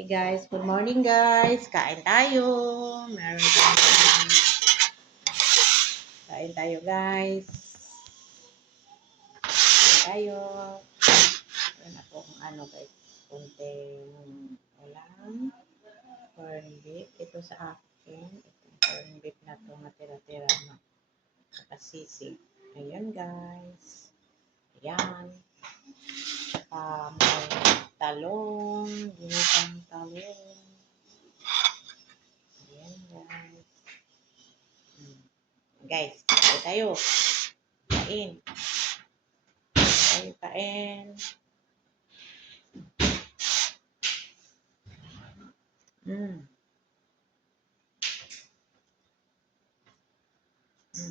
Hi guys, good morning guys. Kain tayo. Meron tayong kain tayo guys. Kain tayo. Meron akong guys, kunting ulam. Corn beef. Ito sa akin. Itong corn beef na to natira-tira na nakasisig. Ayan guys. Ayan. May talong. Ginisang talong. Ayan guys. Guys, kain tayo. Kain. Kain, kain. Mm. Mm.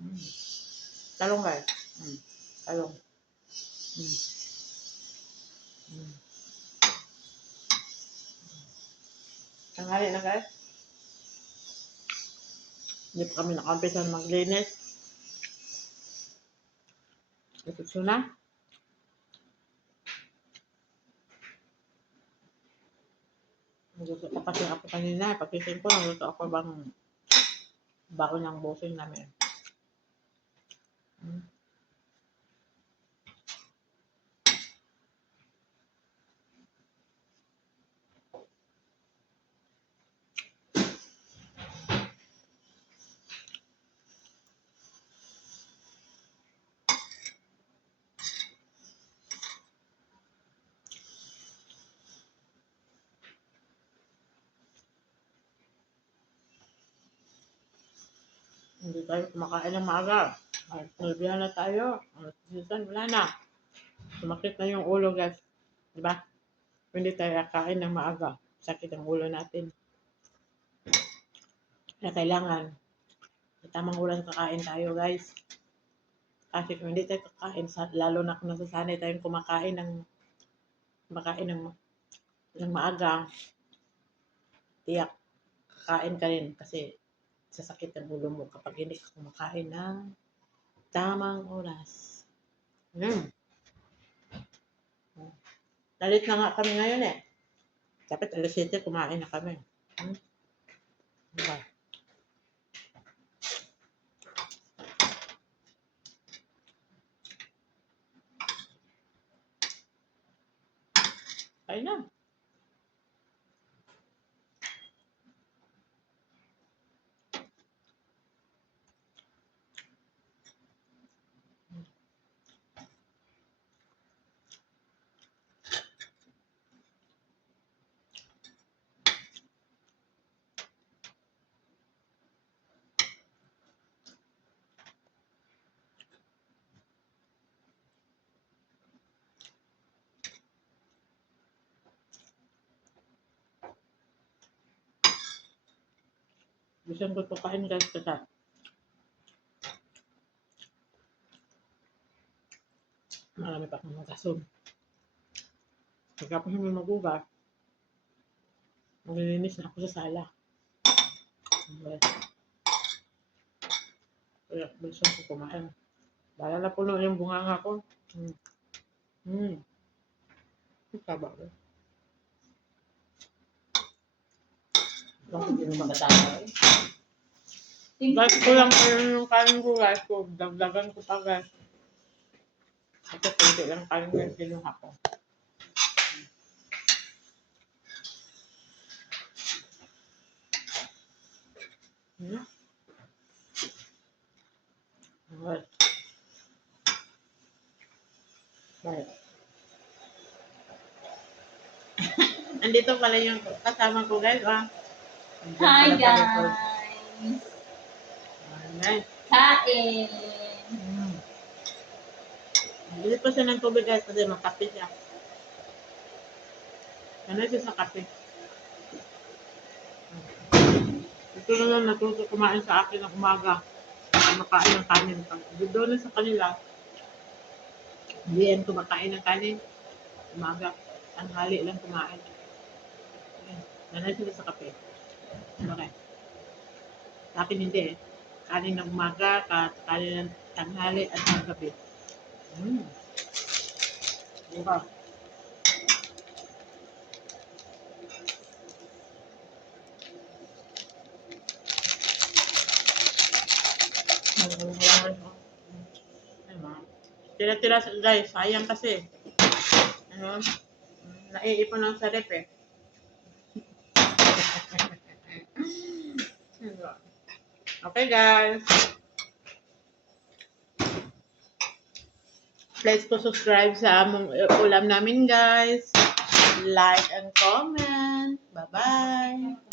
Mm. Talong guys. Mm. Talong. Mm. Mm. Tanghali na guys. Hindi pa kami nakampisa maglinis. Ito na. Nagluto pa kasi ako kanina. Pagkising ko, nagluto ako bang bako ng busing namin. Mm. Hindi tayo kumakain ng maaga. Nalbihan na tayo. Season, wala na. Sumakit na yung ulo guys. Diba? Hindi tayo kakain ng maaga. Sakit ang ulo natin. Kaya kailangan sa tamang oras kakain tayo guys. Kasi kung hindi tayo kakain, lalo na kung nasasanay tayong kumakain ng maaga, tiyak, kakain ka rin kasi sasakit ang ulo mo kapag hindi ka kumakain ng tamang oras. Lalit na nga kami ngayon eh. Dapat alas 7 kumain na kami. Diba? Kain na. Gusto ko ito kain guys kasi marami pa akong magason. Pagkapos namin magugas, maglilinis na ako sa sala. Kaya gusto ko kumain. Dahil na puno yung bunganga ko. Taba ko. Bakit hindi magkatawa? Guys, kulang pa yung kanin ko guys. Dagdagan ko pa guys. Ito, kunti lang kanin ko yung kinuha ko. Right. Right. Andito pala yung kasama ko guys. Hi guys! Ayan. Kain! Bili pa siya ng tubig guys kasi makape siya. Ano siya sa kape? Ito na lang natuto kumain sa akin ng umaga. Makain ng kanin. Pag doon na sa kanila, hindi yan kumakain ng kanin. Umaga. Tanghali lang kumain. Nanay sila sa kape. Okay. Sa akin hindi eh. Kanin ng umaga, kanin ng tanghali at ng gabi. Mm. Diba? Diba? Tira-tira guys, sayang kasi. Ano? Naiipon lang sa rep eh. Diba? Okay guys. Please po subscribe sa among ulam namin guys. Like and comment. Bye-bye.